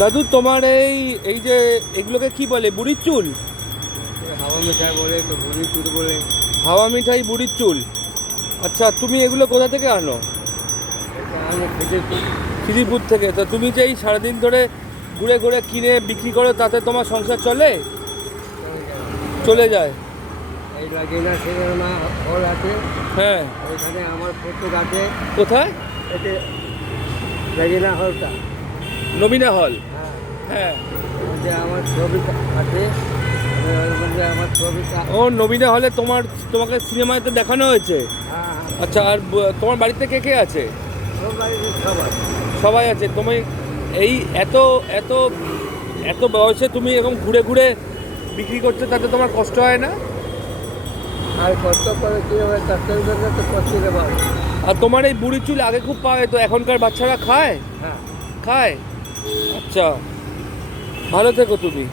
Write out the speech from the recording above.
দাদু তোমার এই এই যে এগুলোকে কি বলে, বুড়ির চুল? হাওয়া মিঠাই বলে, তো বুড়ি চুল বলে। হাওয়া মিঠাই, বুড়ির চুল। আচ্ছা, তুমি এগুলো কোথা থেকে আনো? এটা আমি খেতেছি। খিদিরপুর থেকে। তো তুমি যে এই সারাদিন ধরে ঘুরে ঘুরে কিনে বিক্রি করো, তাতে তোমার সংসার চলে? চলে যায়। এই রাজিনা সিনেমা হল আছে, হ্যাঁ। ওইখানে আমার প্রচুর আছে। কোথায়? এতে রাজিনা হলটা। নবীনা হল। হ্যাঁ, হ্যাঁ। ওই যে আমার ছবি আছে, ওর মধ্যে আমার ছবিটা। ও, নবীনা হলে তোমাকে সিনেমাতে দেখানো হয়েছে? হ্যাঁ হ্যাঁ, আচ্ছা, আর তোমার বাড়িতে কে কে আছে? সব বাড়িতে সবাই। সবাই আছে। তুমি এই এত এত এত বয়সে তুমি এরকম ঘুরে ঘুরে বিক্রি করছো, তাতে তোমার কষ্ট হয় না? আর কষ্ট করে কী হবে, তার জন্য তো করতে পারে। আর তোমার এই বুড়ি চুল আগে খুব পাওয়া যেত, এখনকার বাচ্চারা খায়? হ্যাঁ। খায়। আচ্ছা, ভালো থেকো তুমি।